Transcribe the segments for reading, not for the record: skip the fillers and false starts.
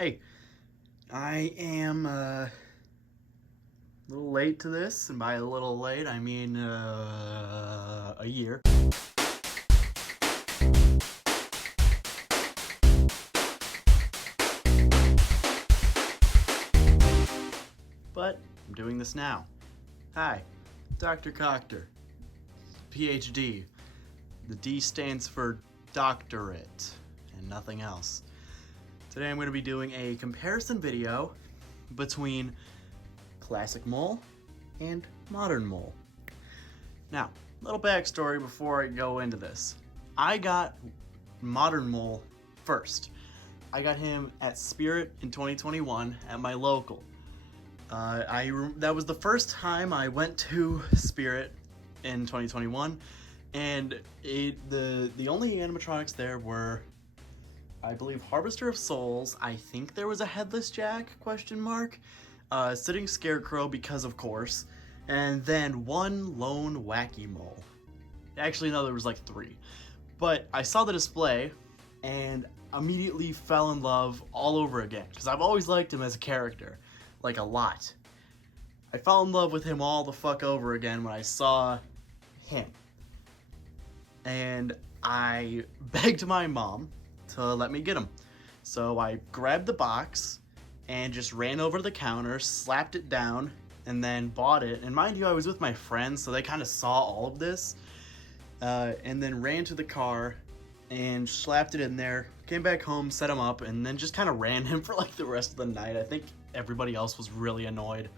Hey, I am a little late to this, and by a little late, I mean a year. But I'm doing this now. Hi, Dr. Coctor, PhD. The D stands for doctorate and nothing else. Today I'm going to be doing a comparison video between classic mole and modern mole. Now, little backstory before I go into this. I got modern mole first. I got him at Spirit in 2021 at my local. That was the first time I went to Spirit in 2021, and the only animatronics there were, I believe, Harvester of Souls. I think there was a Headless Jack, ? Sitting Scarecrow, because of course, and then one lone Wacky mole. Actually, no, there was like 3. But I saw the display and immediately fell in love all over again, because I've always liked him as a character, like a lot. I fell in love with him all the fuck over again when I saw him. And I begged my mom to let me get him. So I grabbed the box and just ran over to the counter, slapped it down, and then bought it. And mind you, I was with my friends, so they kind of saw all of this. And then ran to the car and slapped it in there, came back home, set him up, and then just kind of ran him for like the rest of the night. I think everybody else was really annoyed.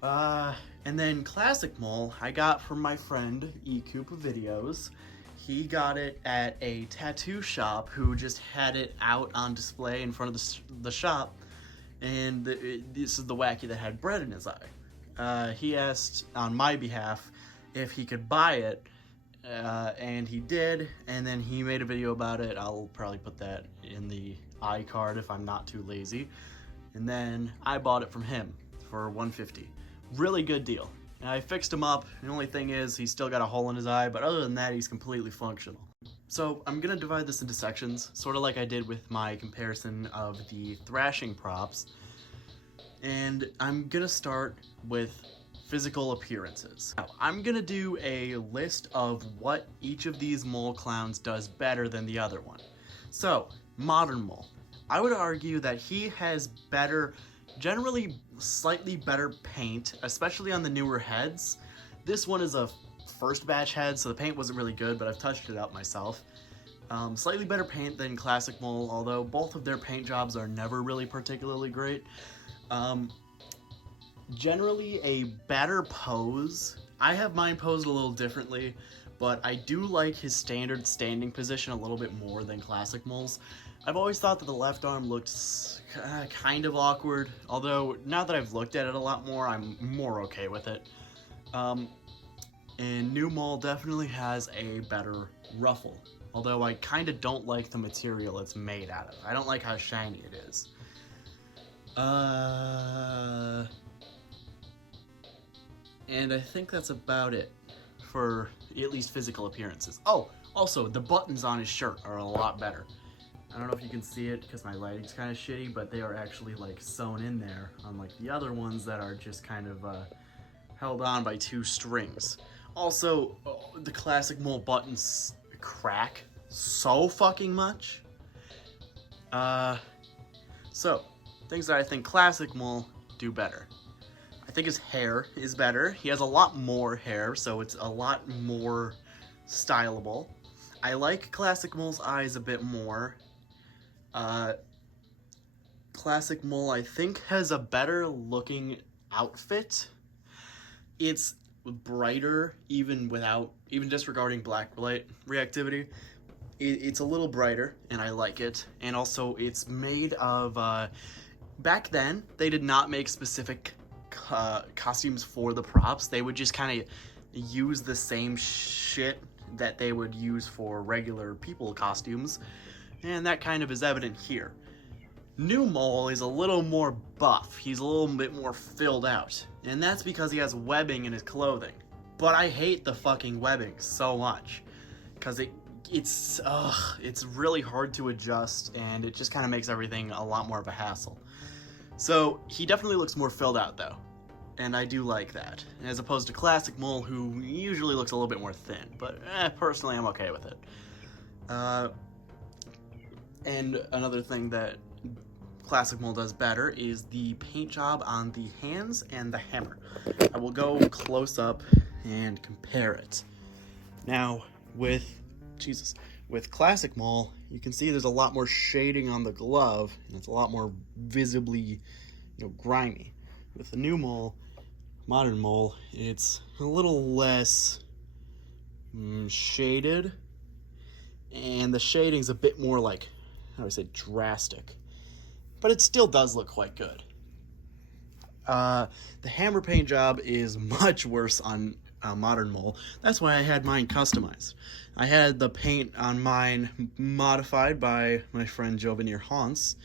And then Classic Mole, I got from my friend, eCoop Videos. He got it at a tattoo shop who just had it out on display in front of the shop. And this is the Wacky that had bread in his eye. He asked on my behalf if he could buy it, and he did, and then he made a video about it. I'll probably put that in the iCard if I'm not too lazy. And then I bought it from him for $150. Really good deal. And I fixed him up. The only thing is he's still got a hole in his eye, but other than that, he's completely functional. So I'm gonna divide this into sections, sort of like I did with my comparison of the thrashing props. And I'm gonna start with physical appearances. Now, I'm gonna do a list of what each of these mole clowns does better than the other one. So, modern mole. I would argue that he has better, generally slightly better paint, especially on the newer heads. This one is a first batch head, so the paint wasn't really good, but I've touched it out myself. Slightly better paint than Classic Mole, although both of their paint jobs are never really particularly great. Generally a better pose. I have mine posed a little differently, but I do like his standard standing position a little bit more than Classic Mole's. I've always thought that the left arm looked kind of awkward, although now that I've looked at it a lot more, I'm more okay with it. And New Mole definitely has a better ruffle, although I kind of don't like the material it's made out of. I don't like how shiny it is. And I think that's about it for at least physical appearances. Oh, also, the buttons on his shirt are a lot better. I don't know if you can see it because my lighting's kind of shitty, but they are actually like sewn in there, unlike the other ones that are just kind of held on by 2 strings. Also, the Classic Mole buttons crack so fucking much. So, things that I think Classic Mole do better. I think his hair is better. He has a lot more hair, so it's a lot more stylable. I like Classic Mole's eyes a bit more. Classic Mole, I think, has a better looking outfit. It's brighter, even disregarding Blacklight reactivity. It's a little brighter, and I like it. And also, it's made of, back then, they did not make specific costumes for the props. They would just kind of use the same shit that they would use for regular people costumes, and that kind of is evident here. New Mole is a little more buff. He's a little bit more filled out, and that's because he has webbing in his clothing. But I hate the fucking webbing so much, because it it's really hard to adjust, and it just kind of makes everything a lot more of a hassle. So he definitely looks more filled out though, and I do like that, as opposed to Classic Mole, who usually looks a little bit more thin, but personally I'm okay with it. And another thing that Classic Mole does better is the paint job on the hands and the hammer. I will go close up and compare it. Now, with Classic Mole, you can see there's a lot more shading on the glove, and it's a lot more visibly, grimy. With the new Mole, Modern Mole, it's a little less shaded, and the shading's a bit more like, how do I say, drastic. But it still does look quite good. The hammer paint job is much worse on Modern Mole. That's why I had mine customized. I had the paint on mine modified by my friend Jovanir Hans,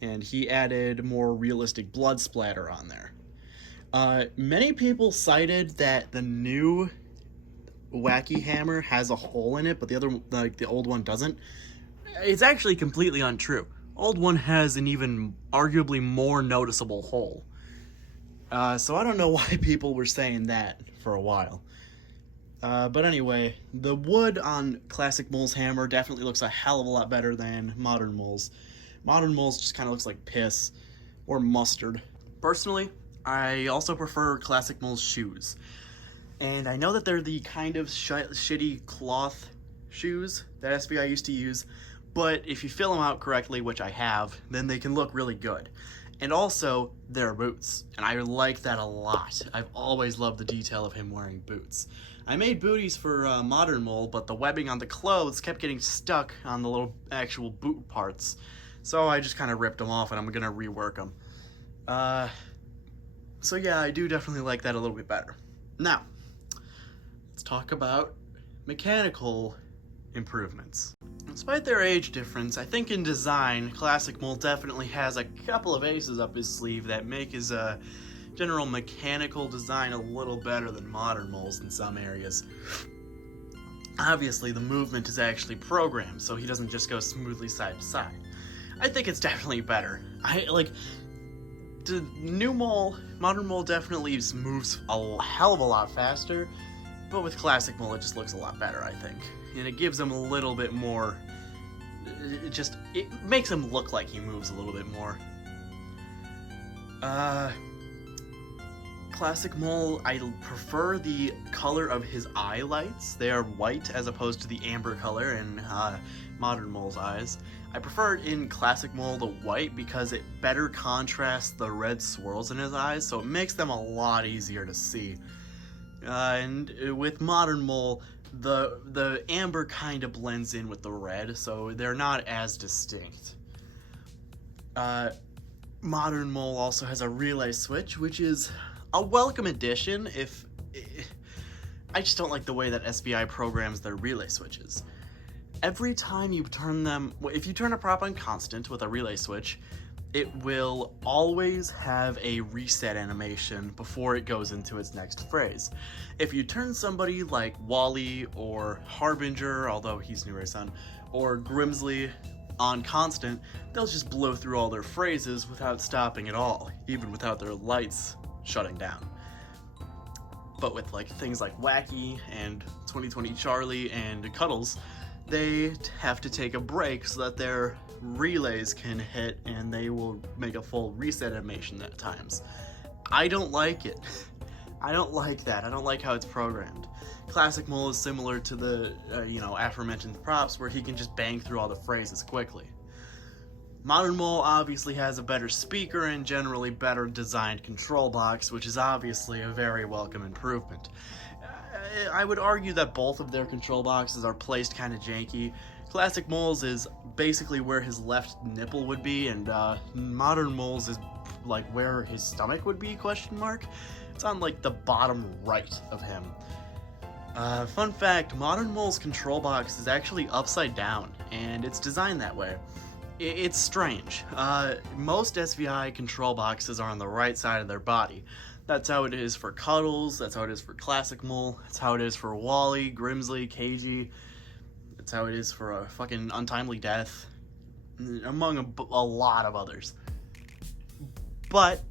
and he added more realistic blood splatter on there. Many people cited that the new Wacky hammer has a hole in it, but the old one doesn't. It's actually completely untrue. Old one has an even arguably more noticeable hole. So I don't know why people were saying that for a while. But anyway, the wood on Classic Mole's hammer definitely looks a hell of a lot better than Modern Mole's. Modern Mole's just kind of looks like piss or mustard. Personally, I also prefer Classic Mole's shoes. And I know that they're the kind of shitty cloth shoes that SBI used to use, but if you fill them out correctly, which I have, then they can look really good. And also, they're boots, and I like that a lot. I've always loved the detail of him wearing boots. I made booties for Modern Mole, but the webbing on the clothes kept getting stuck on the little actual boot parts. So I just kind of ripped them off, and I'm going to rework them. So yeah, I do definitely like that a little bit better. Now, let's talk about mechanical improvements. Despite their age difference, I think in design, Classic Mole definitely has a couple of aces up his sleeve that make his general mechanical design a little better than Modern Mole's in some areas. Obviously, the movement is actually programmed, so he doesn't just go smoothly side to side. I think it's definitely better. The new Mole, Modern Mole definitely moves a hell of a lot faster, but with Classic Mole it just looks a lot better, I think. And it gives him a little bit more, it makes him look like he moves a little bit more. Classic Mole, I prefer the color of his eye lights. They are white as opposed to the amber color in Modern Mole's eyes. I prefer it in Classic Mole the white because it better contrasts the red swirls in his eyes, so it makes them a lot easier to see. And with Modern Mole, the amber kind of blends in with the red, so they're not as distinct. Modern Mole also has a relay switch, which is a welcome addition. I just don't like the way that SBI programs their relay switches. Every time you turn them, if you turn a prop on constant with a relay switch, it will always have a reset animation before it goes into its next phrase. If you turn somebody like Wally or Harbinger, although he's New Ray's son, or Grimsley on constant, they'll just blow through all their phrases without stopping at all, even without their lights shutting down. But with things like Wacky and 2020 Charlie and Cuddles, they have to take a break so that their relays can hit and they will make a full reset animation at times. I don't like it. I don't like that. I don't like how it's programmed. Classic Mole is similar to the, aforementioned props where he can just bang through all the phrases quickly. Modern Mole obviously has a better speaker and generally better designed control box, which is obviously a very welcome improvement. I would argue that both of their control boxes are placed kind of janky. Classic Mole's is basically where his left nipple would be, and Modern Mole's is where his stomach would be, ? It's on the bottom right of him. Fun fact, Modern Mole's control box is actually upside down, and it's designed that way. It's strange. Most SVI control boxes are on the right side of their body. That's how it is for Cuddles, that's how it is for Classic Mole, that's how it is for Wally, Grimsley, KG. That's how it is for a fucking untimely death, among a lot of others. But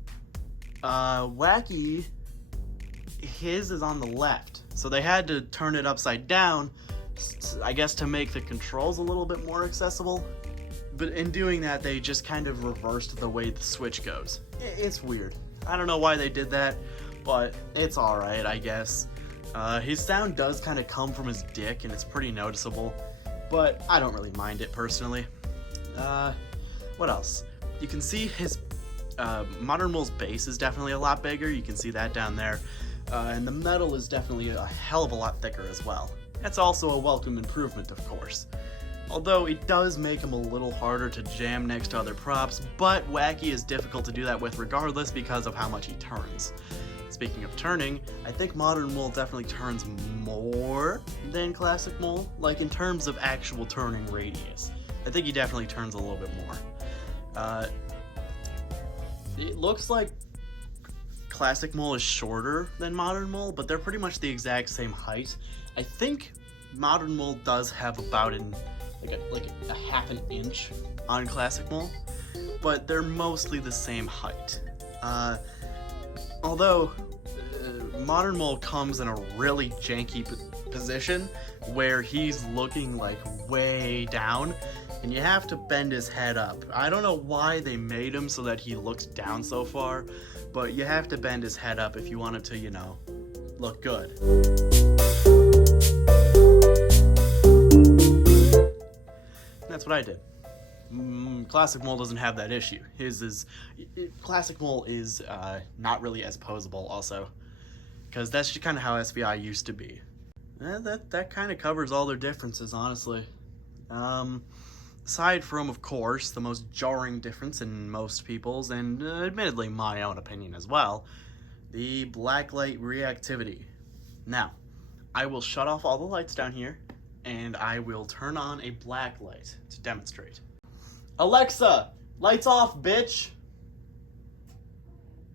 Wacky, his is on the left, so they had to turn it upside down, I guess, to make the controls a little bit more accessible. But in doing that, they just kind of reversed the way the switch goes. It's weird. I don't know why they did that, but it's alright, I guess. His sound does kind of come from his dick, and it's pretty noticeable, but I don't really mind it personally. What else? You can see his Modern Mole's bass is definitely a lot bigger. You can see that down there. And the metal is definitely a hell of a lot thicker as well. That's also a welcome improvement, of course. Although it does make him a little harder to jam next to other props, but Wacky is difficult to do that with regardless because of how much he turns. Speaking of turning, I think Modern Mole definitely turns more than Classic Mole, like in terms of actual turning radius. I think he definitely turns a little bit more. It looks like Classic Mole is shorter than Modern Mole, but they're pretty much the exact same height. I think Modern Mole does have about like a half an inch on Classic Mole, but they're mostly the same height. Although Modern Mole comes in a really janky position where he's looking like way down, and you have to bend his head up. I don't know why they made him so that he looks down so far, but you have to bend his head up if you want it to, you know, look good. That's what I did. Classic Mole doesn't have that issue. Classic Mole is not really as posable also, because that's just kind of how SVI used to be. That kind of covers all their differences, honestly. Aside from, of course, the most jarring difference in most people's, and admittedly my own opinion as well, the blacklight reactivity. Now, I will shut off all the lights down here, and I will turn on a blacklight to demonstrate. Alexa, lights off, bitch!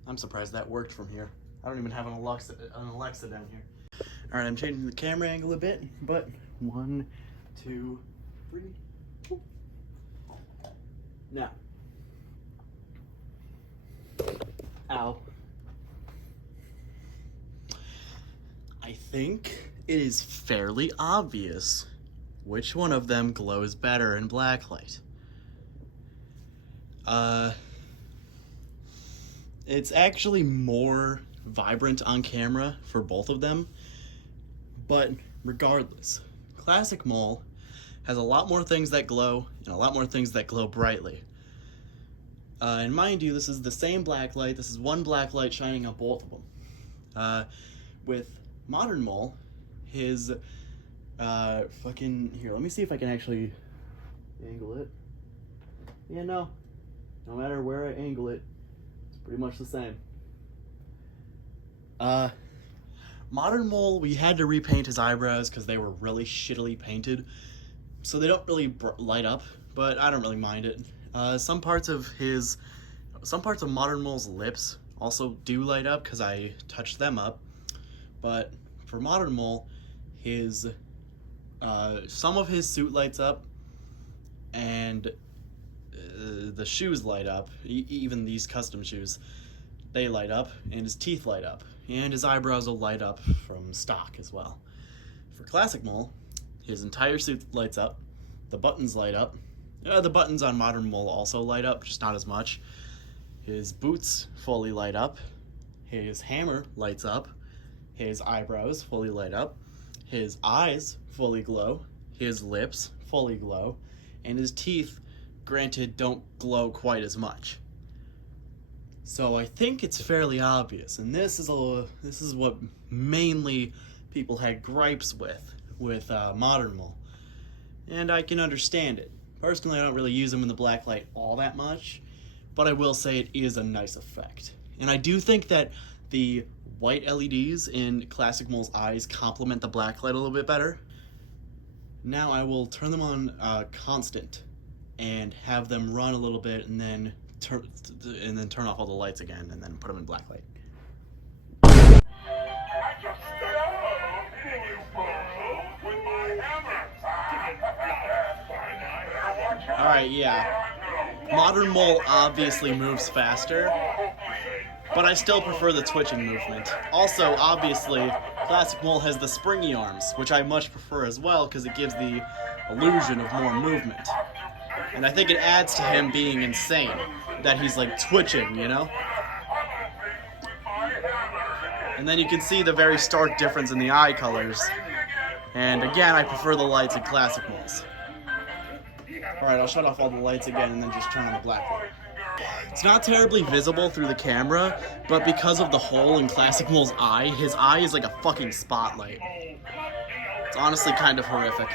I'm surprised that worked from here. I don't even have an Alexa down here. Alright, I'm changing the camera angle a bit, but 1, 2, 3. Now. Ow. I think it is fairly obvious which one of them glows better in blacklight. It's actually more vibrant on camera for both of them, but regardless, Classic Mole has a lot more things that glow and a lot more things that glow brightly. And mind you, this is the same blacklight. This is one blacklight shining on both of them. With Modern Mole, his here, let me see if I can actually angle it. Yeah, no matter where I angle it, it's pretty much the same. Modern Mole, we had to repaint his eyebrows because they were really shittily painted, so they don't really light up, but I don't really mind it. Some parts of Modern Mole's lips also do light up because I touched them up, but for Modern Mole, some of his suit lights up, and the shoes light up, even these custom shoes, they light up, and his teeth light up, and his eyebrows will light up from stock as well. For Classic Mole, his entire suit lights up, the buttons light up, the buttons on Modern Mole also light up, just not as much. His boots fully light up, his hammer lights up, his eyebrows fully light up, his eyes fully glow, his lips fully glow, and his teeth, granted, don't glow quite as much. So I think it's fairly obvious, and this is what mainly people had gripes with Modern Mole, and I can understand it. Personally, I don't really use them in the blacklight all that much, but I will say it is a nice effect. And I do think that the white LEDs in Classic Mole's eyes complement the blacklight a little bit better. Now I will turn them on constant and have them run a little bit, and then turn off all the lights again, and then put them in blacklight. Alright, yeah. Modern Mole obviously moves faster, but I still prefer the twitching movement. Also, obviously, Classic Mole has the springy arms, which I much prefer as well because it gives the illusion of more movement. And I think it adds to him being insane, that he's like twitching, you know? And then you can see the very stark difference in the eye colors. And again, I prefer the lights in Classic Moles. Alright, I'll shut off all the lights again and then just turn on the Blacklight. It's not terribly visible through the camera, but because of the hole in Classic Mole's eye, his eye is like a fucking spotlight. It's honestly kind of horrific.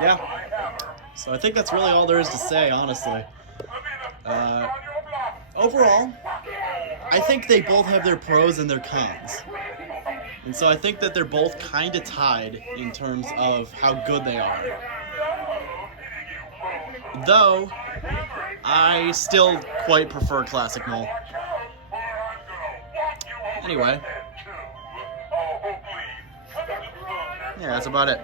Yeah, so I think that's really all there is to say, honestly. Overall, I think they both have their pros and their cons. And so I think that they're both kind of tied in terms of how good they are. Though, I still quite prefer Classic Mole. Anyway. Yeah, that's about it.